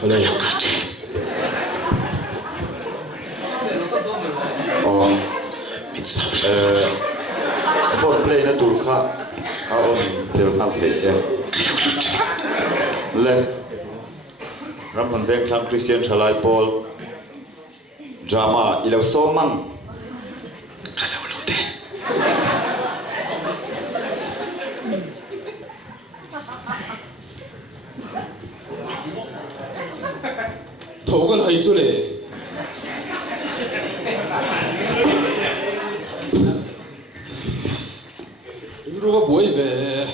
Hello. For play na turka on del Hmuntha le Ramhlun Vengthlang Kristian Thalai Pawl drama ilo so mang thấu con hay chú lệ rồi buổi về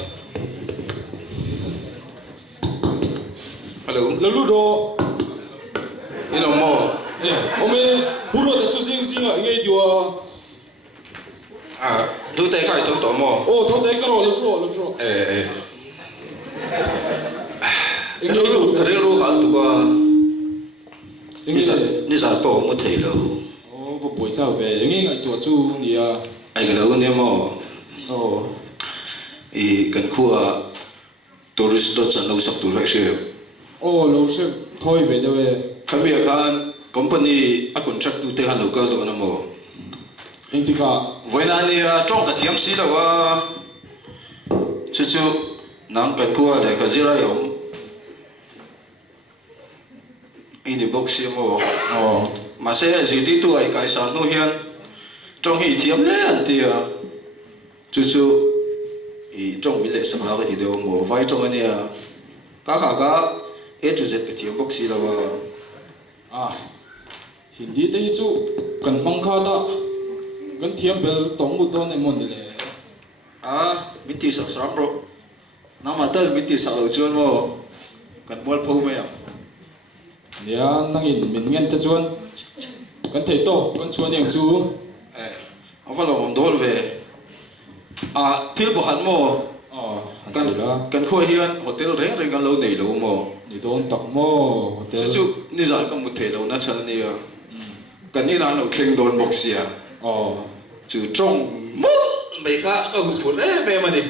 hello lúc đó you know more ông ấy bố rồi chú sinh ở ngay điều lúc tay khai thấu tỏ mò thấu đấy cái rồi lúc rồi cái lúc hả tụi qua đi ra tổ một thầy lâu vào buổi chiều về ngay ngày tuổi chú thì anh lâu nè mò gần khu tourist dot lâu sắp tụi lại xem lâu sẽ thôi về đâu về cái việc han company contract tụi tay han local tụi nó mò anh thì cả vậy là trong cái tiệm xí là wa chú nang gần khu này cái gì ra yếm in the box here mo mà sẽ gì đi tu ai cái sản nuôi hiền trong hi thiam lên thì chú trong mình lệ sang lao cái thì đều mo vai trong cái này các hết chú cái thiam box là hindi đấy chú cần mong khao ta cần thiam bel tổng một đôi này môn lệ mình thì sẵn sàng rồi nằm ở đây mình thì sẵn sàng chưa mo cần mua phô mày nang in mình nghe ta chuan kan thei to kan chuan yang chu ông phải làm đồ về thiếu bộ hẳn mò kan khôi hiền hotel rẻ rồi kan lâu này lâu mò ni don tak mo hotel chú ni giải kan một thể lâu na chân ni kan ni nào khen đồn bọc xia chú trong mất mấy khác có hụt phụt mẹ mà đi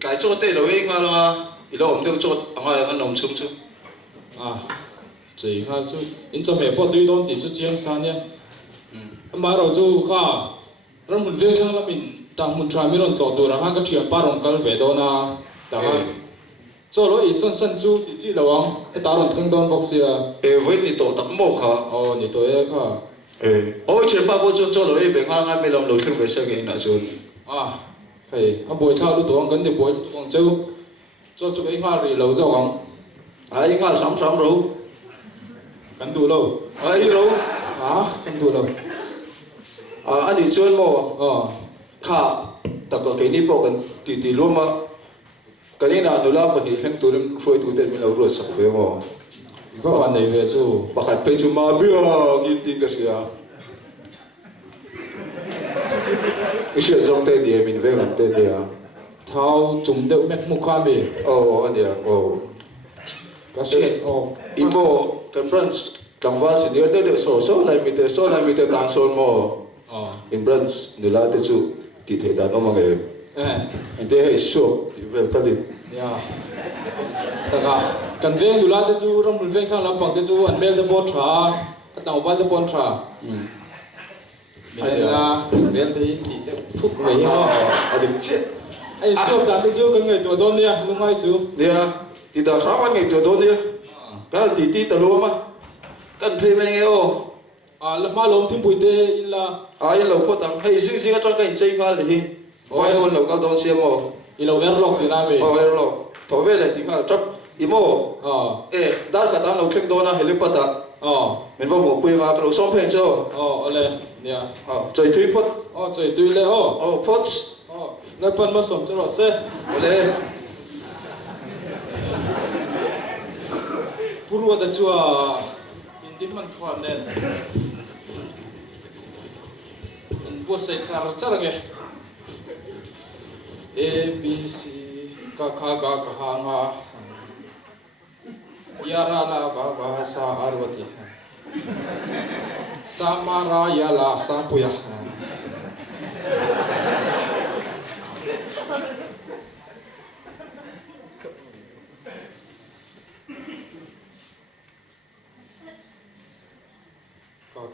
cái chỗ tê lâu ấy ngay là 이러 엄청 쪽 아마가 너무 춤추 chỉ ha chú in cho mẹ bỏ tuy đón thì chú chiang san nha mà rồi chú ha Ramhlun Vengthlang là mình đang muốn try mình tọt đồ ra ha cái chuyện ba rong cái về đó na ta ha cho nó ít sân sân chú thì chỉ là ông cái ta rong thằng đón bọc xia với đi tổ tập mộc hả đi tổ ấy ha chuyện ba bố cho nó về khoa ngay mình làm đầu tiên về sao cái nào chú phải buổi thao lúc tổ ông cần thì buổi ông chú cho chú anh hoa rồi lâu rồi không anh hoa sống rồi cần đủ lâu rồi cần đủ lâu anh đi chơi mò khá tất cả cái này bao gần thì luôn mà cái này là nó làm vấn đề thằng tụi em phơi tụi em mình lâu rồi sắp về mò các bạn này về chú bác hạt phơi chú mà bia cái tiếng cái gì cái chuyện trong tay thì mình về làm tay thì thao chúng đều mẹ mua khoan về anh đi cái chuyện imo cái branch càng vào xin nhớ để số này mình để tăng số mò in branch người ta để chú thì thấy đàn ông mà anh thấy hay số về phát đi tất cả cần về người ta để chú Ramhlun Vengthlang làm bằng để chú anh mail để bot trả anh làm bao để bot trả mình là mail để thì phúc vậy anh định chết ai số đặt để chú cái người tuổi đón nha lúc mai số thì đào sáu anh ngày tuổi đón nha cái tí tờ lúa mà cần thuê mấy nghe là mà lồng thêm bụi tê in là in lồng phốt tăng hay riêng trong cái chơi pha là gì vay hơn lồng cao đón xem mà in lồng airlock thì nào vậy airlock thổi về lại tiếng là chấp imo đã cả đang lồng thêm đón là helip bát mình vào một quê mà cái xong phèn chưa lên nha chơi thuê phốt chơi tùy lệ phốt ngay phần mà sống cho nó xe lên buru ada chua hindi man khan nen bo se char nge a b c ka kha ga ka ha nga yara la va sa arwati samara ya la sa puya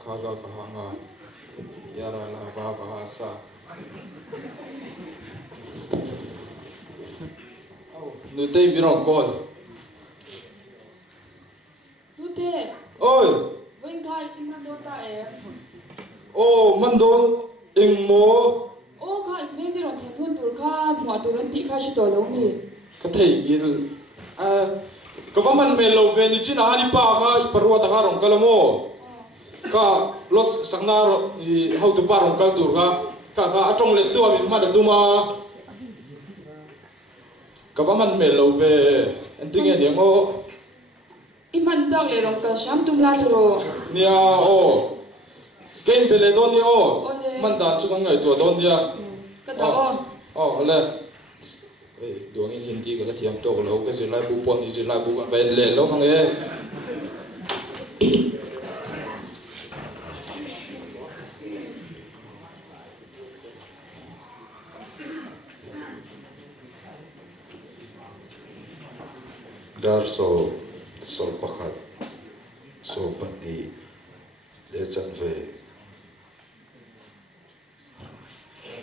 khaga kahanga yara la ba bahasa nu tei mirong kol nu te oi veng khai iman do ta e ô mandon ing mo ô khai veng di ron thang hun tur kha mo tur ran ti kha shi to lo mi ka thei il a ka vaman me lo ve ni china ani pa kha I parwa ta harong kalamo ka lot sakna how to parong kal tur ka atong le tu ami ma da tu ma ka vaman me lo ve ending e ngo iman dak le rong ka sham tum la tu ro nia o ken bele don ni o Ole. man da chu ngai tu don dia ka da o le duang in hindi ka thiam to lo ka zilai bu pon ni zilai bu kan ven le lo khang e dar so pakhat so pani le chan ve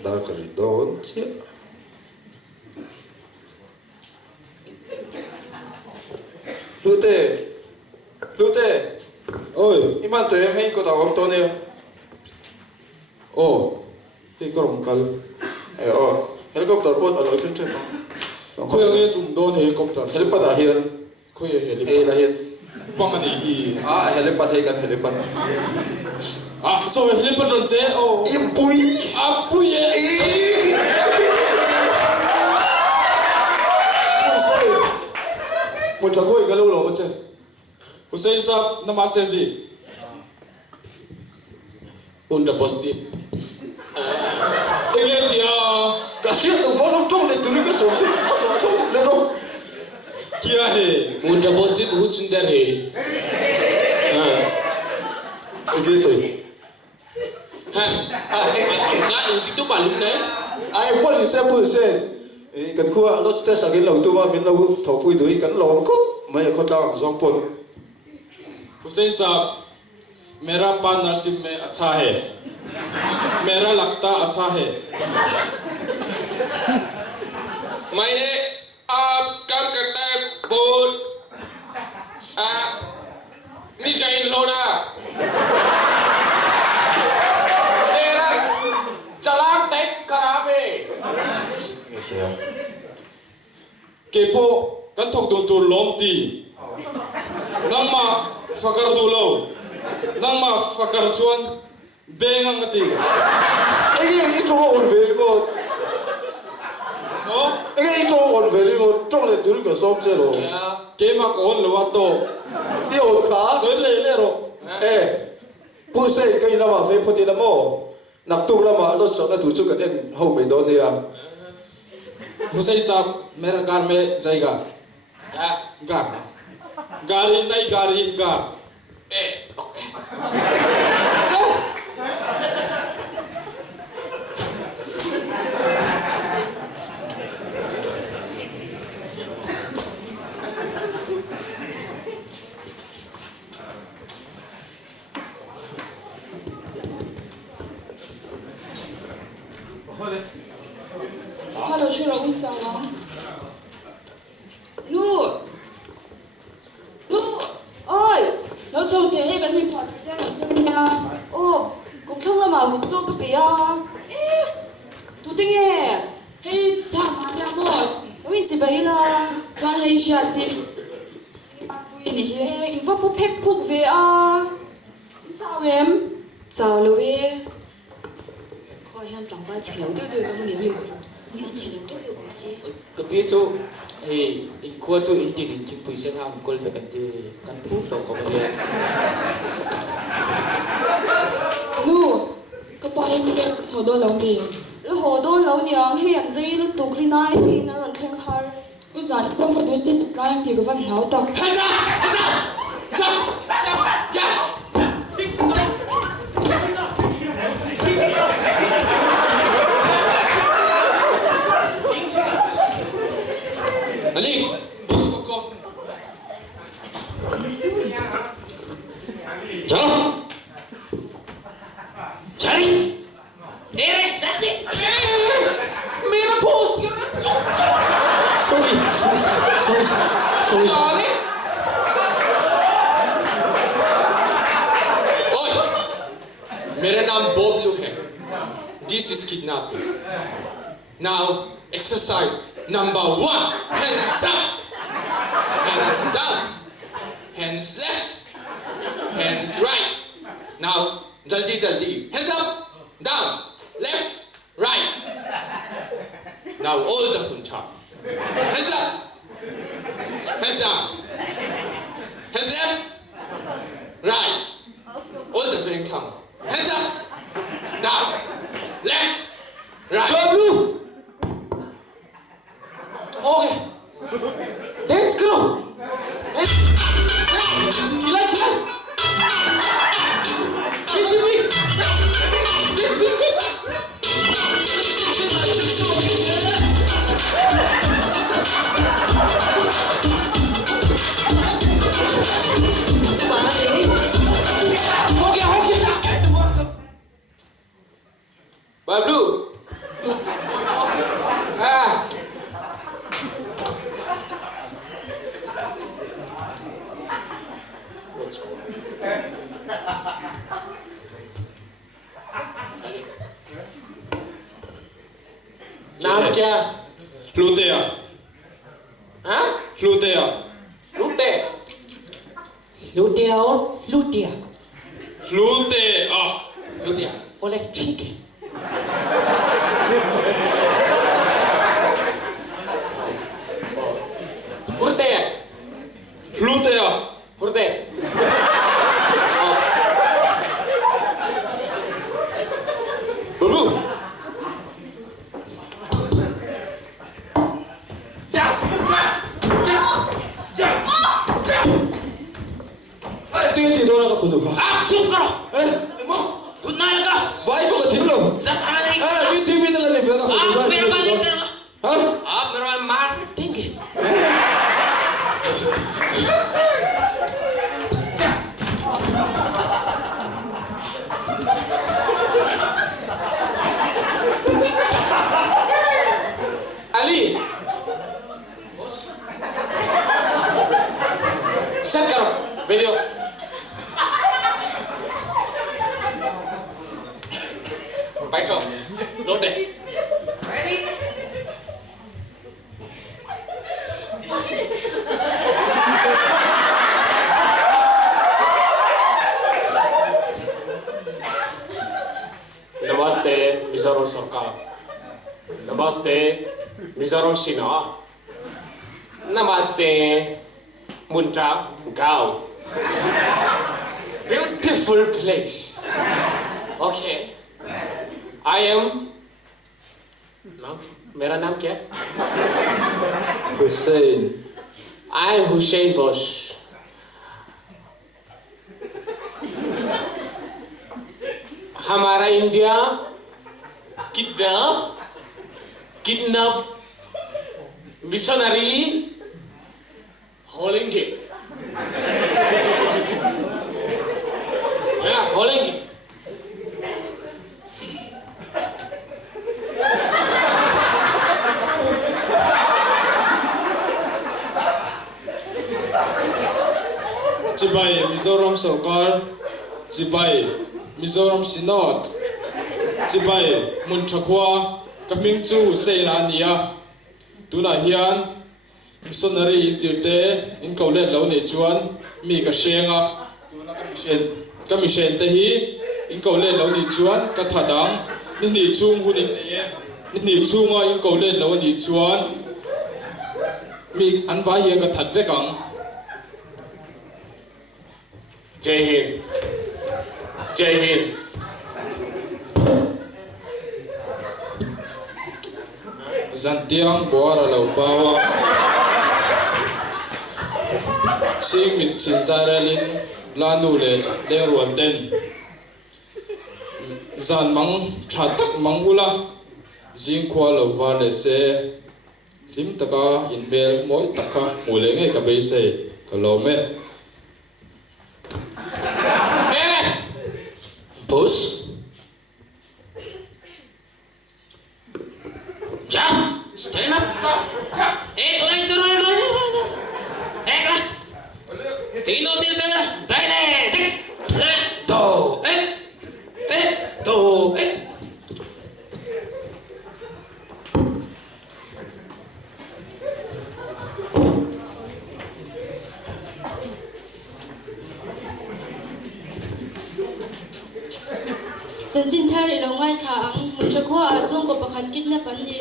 dar ka ri don chia lute oi iman to em ko ta om to ne o hi ka rong kal helicopter pot alo kin che ko yang e tum don helicopter helipad a hian ko ye e helicopter la hian pangani hi helipad he kan helipad so helicopter che o impui apui e mo cha ko ga lo lo che Hussain sahab namaste ji Hmuntha posti ege dia ka sia no vo lo tong le tu ke so che so tong le ro kia he Hmuntha posti बहुत सुंदर है ege se हाँ ना itu tuh malu nih ai po se kan ko lo ste sa gen lo tu ma min lo tho pui dui kan lo ko mai ko ta zong pon Hussain साहब मेरा पार्टनरशिप में अच्छा है मेरा लगता अच्छा है मैंने आप काम करता है बहुत निजाइन होना तेरा चलाक तय खराब है se ya kepo kan thok dun tu lom ti nang ma fakar du lo nang ma fakar chuan bengang ti ege I to on ve ko no ege I to on ve ko tong le du ko so che lo ya ke ma kon lo wa to ti on ka so le ro pu se kai na ma ve poti la mo nak tu la ma lo so na tu chu ka den ho me do ne ya Hussain साहब मेरा कार में जाएगा क्या कार गाड़ी नहीं गाड़ी car okay चल hello shi ro un sang ma nu oi lo so te he kan mi pa te ro ke nya Ồ, cũng không là mà hụt cho cái bé à. Ê, tụi tinh nghe. he sa ma ya mo Mình chỉ bây là chuan he sha ti pui ni he ê, in vấp bút phép phúc về à. Sao em? chao lo we Khỏi hàng trọng ba chéo tiêu tiêu cái mình hiểu. Nhiều chéo tiêu tiêu cũng gì. cái biết chỗ thì in qua chỗ in tiền bùi sen ham coi về cái phút đầu có cái gì nu ka pa he ke ho do lo mi Lúc hồ đô lâu nhàng hay em ri lúc tục ri nai thì nó còn thêm hard. u zan kom ka do sit ka ti ka van hau tak Ali bos ko chào Sorry. मेरा नाम बॉब लू है. This is kidnapping. Now exercise number 1. Hands up. Hands down. Hands left. Hands right. Now jaldi jaldi. Hands up. Down. Left. Right. Now all the Hmuntha. Hands up. Hands down. Hands left. Right. All the Vengthlang. Hands up. Down. Left. Right. Blue. Okay. Let's go. Gila. Sini. Bablu. Naam क्या? Lutea. हाँ? Lutea. लूटे. Lutea or lutea? Lutea. लूटिया. Or like chicken? कुर्ते. Lutea. कुर्ते. Babu. Tini dona ka fundo ka. Chup karo! Mo. Utna laka! Vai ko ka thilo. Zakara nahi! Ni sivi na ni vega fundo ka. आप मेरे बारे में करना। हाँ? आप मेरे बारे में मार देंगे। Ali. Set करो वीडियो. बैठो. लौटे. नमस्ते मिजोरम सरकार. नमस्ते मिजोरम सिना. नमस्ते Hmuntha Gao. Beautiful place. Okay. I am. No, मेरा नाम क्या? Hussain. I am Hussain boss. हमारा इंडिया किडनैप मिशनरी होलेंगे. होलेंगे. Jibai Mizoram Sarkar. Jibai Mizoram Sinod. Jibai Hmuntha Khwa Kaming Chu Seilania. Tuna hian missionary intirte in kaulet lo ni chuan mi ka shenga tuna commission te hi in kaulet lo ni chuan ka thadang ni chung hunin ni chunga in kaulet lo ni chuan mi anwa hian ka that vekang. जय हिंद. जय Hind. Zantiang boara lo bawa sing mit chinzarelin lanu le ruan ten zan mang thatak mangula jing khwa lo wa le se lim taka in mel moi taka mule ngai ka be se ka lo me Boss? Ja, stand up. Hey, turun. tí nó tiêu sang á đây nè đồ ấy đồ ấy chân xin thay để lâu ngay thả ăn một chiếc hoa chung có bạc hạt kín na bắn đi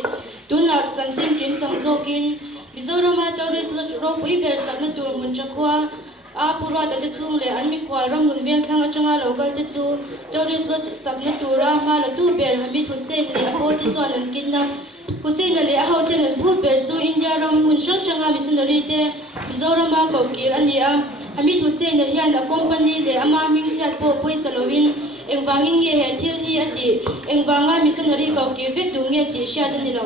tu nạp chân xin kiếm chẳng zo kín bây giờ mà tao đi sửa rồi bui bể sạc na tu một chiếc hoa pura tao chung le anh mi khoa Ramhlun Vengthlang ở trong ao local tao chu tao đi sạc na tu ra mà là tu bể hami Hussain le apo tao cho anh kín na Hussain le hao tên anh phu bể chu India Ramhlun sang sang am missionary te bây giờ mà có kir anh am hami Hussain le hian a company le ama ming chat po poi salowin eng wangin nge he thil hi ati eng wanga missionary ko ki vek du nge ti sha dan ni lo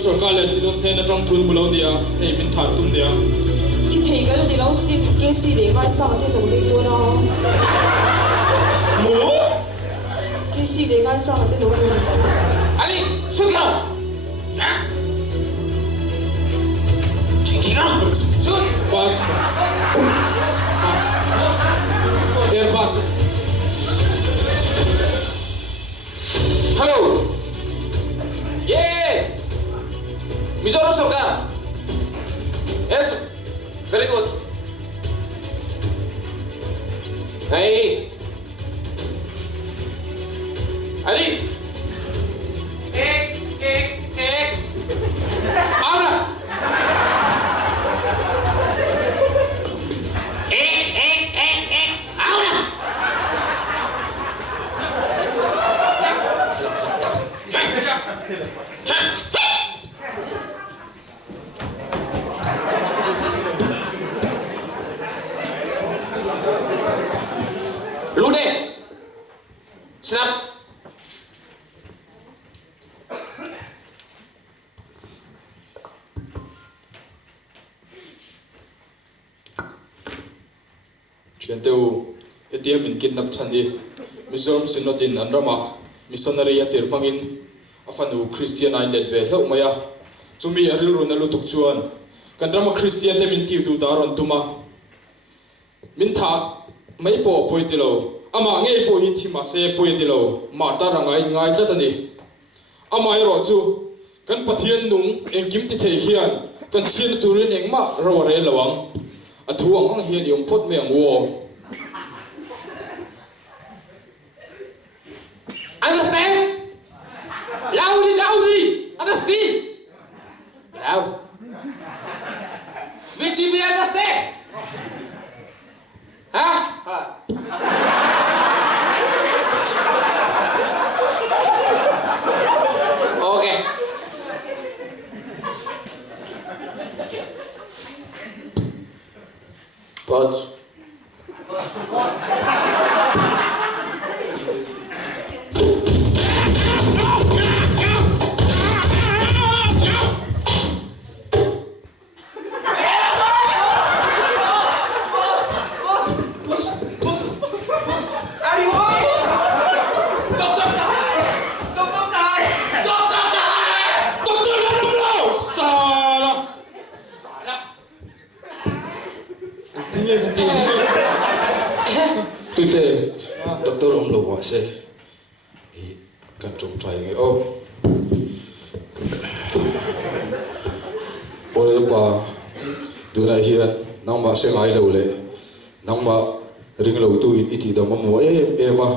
so kale sinon thena trong thun mulo dia ei min thar tum dia khi thầy cái này lâu xin cái gì để mai sau thì đủ đi tôi nó mu cái gì để mai sau thì đủ đi Ali xuống nào chính nào xuống bas air bas Hello. Yeah. Mizoram Sarkar. Yes. Very good. Hey. Ali. Ek. Ahora. Ahora Lude. Snap. chuyện tiêu ATM min kidnap chan đi Mizoram sinotin anrama missionary atir mangin afanu Kristian ai let ve lo maya chumi aril ronalu tuk chuan kandrama Kristian te min tiu du daron tuma min tha mai po poitilo ama ngei po hi thima se poitilo ma ta rangai ngai chatani ama ro chu kan pathian nung engkim ti thei hian kan chin turin engma ro re lawang athuang ang hian yom phot me ang wo Understand? Loudly. Understand? Loud. Which you may understand? Huh? Okay. Pause. tôi tê doctor ông lâu quá xe cần trồng trái người ô ôi bà từ này hiện nông bà sẽ ngay lâu lệ nông bà ring lâu tôi ít thì đâu mà mua em à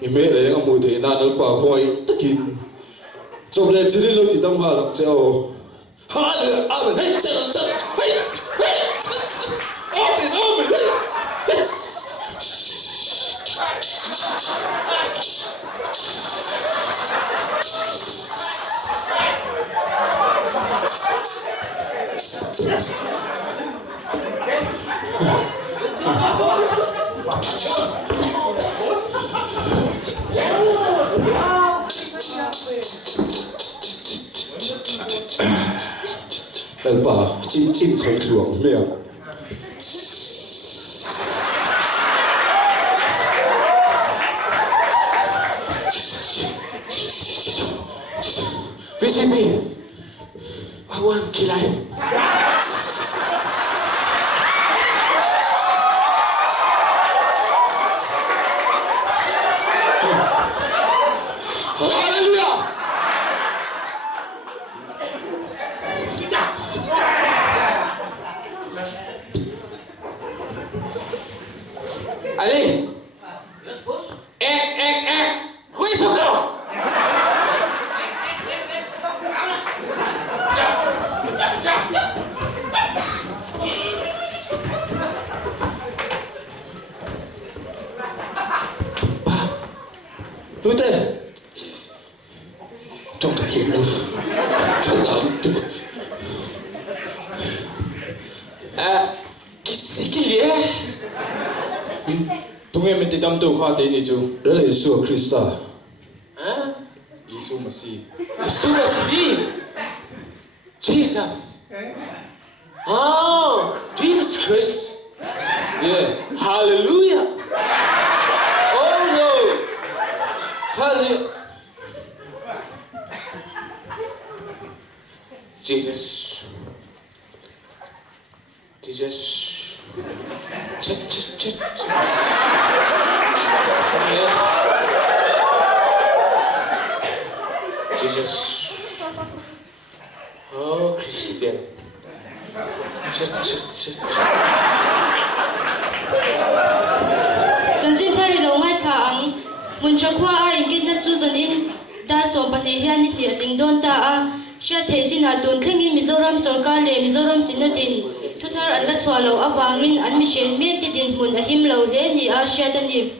em mẹ lấy ông mua thế nào đâu bà coi tất nhiên trong này chỉ lâu thì đông hà làm sao hà là à mình hết sẽ Open, Elpa chin sai chuang mea PCP Bawang kilai Ali. Yes, boss. Who is it? Hmuntha trong cái chuyện đâu không làm được Cái gì á? Tung em mình đâm đầu khoa đến đi chú. đó là Giêsu Krista Giêsu Messi. Giêsu Messi. Jesus. Oh, Jesus Christ. Yeah. Hallelujah. Oh no. Hallelujah. Jesus. Jesus. Oh, Kristian. Chân chính thay đổi ngay thằng muốn cho khoa ai kết nạp chú dân in đa số bạn ấy hiện nay tiếng đồn ta sẽ thấy gì là tuần thanh in Mizoram Sarkar le Mizoram Sinatin thu thar anh đã xóa lâu avangin anh mission miết ti tin muốn ahim lâu le ni Asia tan ni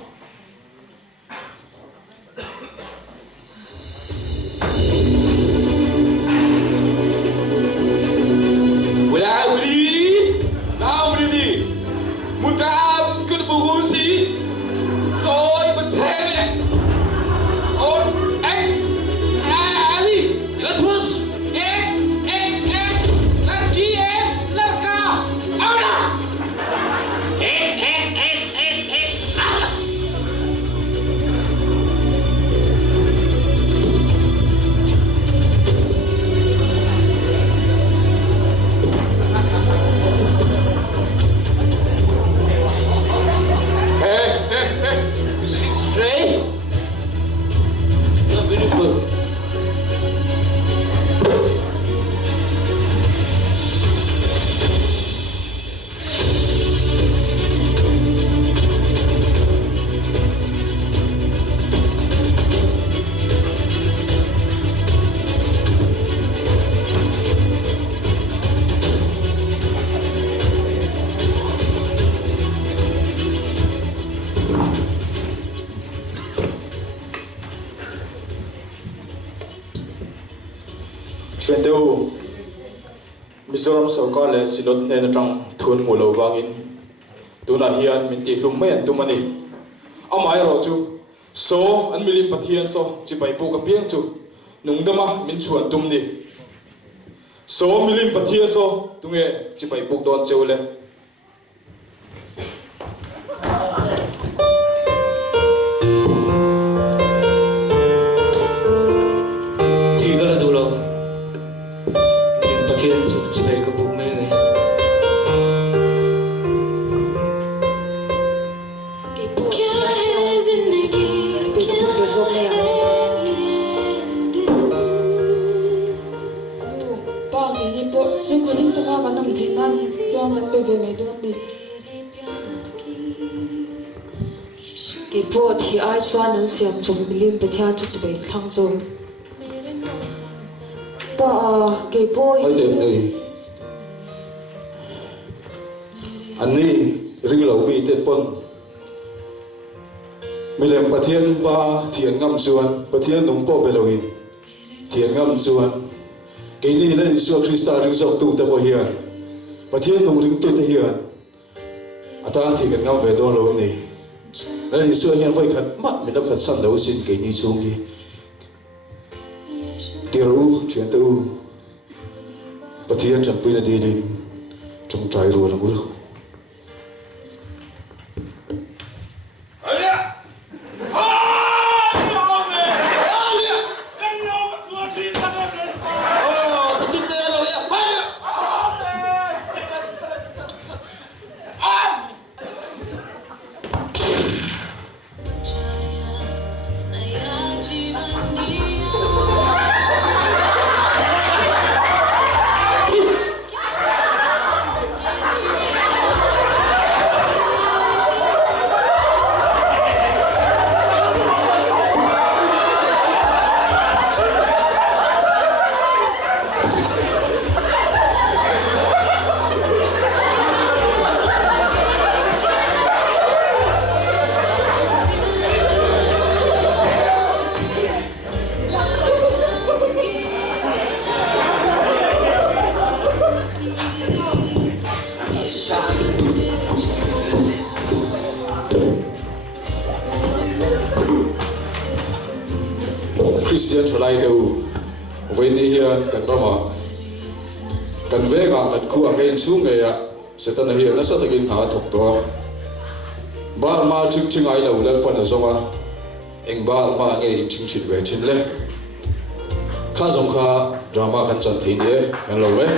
Chuyện tiêu Mizoram Sarkar le Sinot nên trong thôn ngủ lâu vang in tu na hiền mình tiệt lum mấy tu mani amai rồi chú số anh milim pathian so chỉ bay bu cái piang chú nung đama mình chuan tum đi số milim pathian so tu nghe chỉ bay bu don châu le cái bộ thì ai cho nên xem trong milim bị theo chút bị thăng rồi bỏ cái bộ ai đến đây anh này ring lâu mi tết pon milim pathian ba thiền ngâm chuan pathian nung po belongin thiền ngâm chuan cái này là Giêsu Krista ring sok tu ta po hiền pathian nung ring tu ta hiền atan thiền ngâm về đó lâu này là Giêsu hiền voi khát mắt mình đã phát sanh lâu xin cái này chung đi tiêu chuyện tu Pathian champuin na diding trong trai ruột ng ulo. Kristian Thalai kêu với ni hiền cần rama cần về cả cần khu ở cái xuống này sẽ tân hiền nó sẽ thực hiện thả thuộc đó ba mà chừng chừng ai lâu lên phần giống anh ba mà nghe chừng chừng về chừng lên khá giống khá drama kan chân thấy nhé anh lâu ấy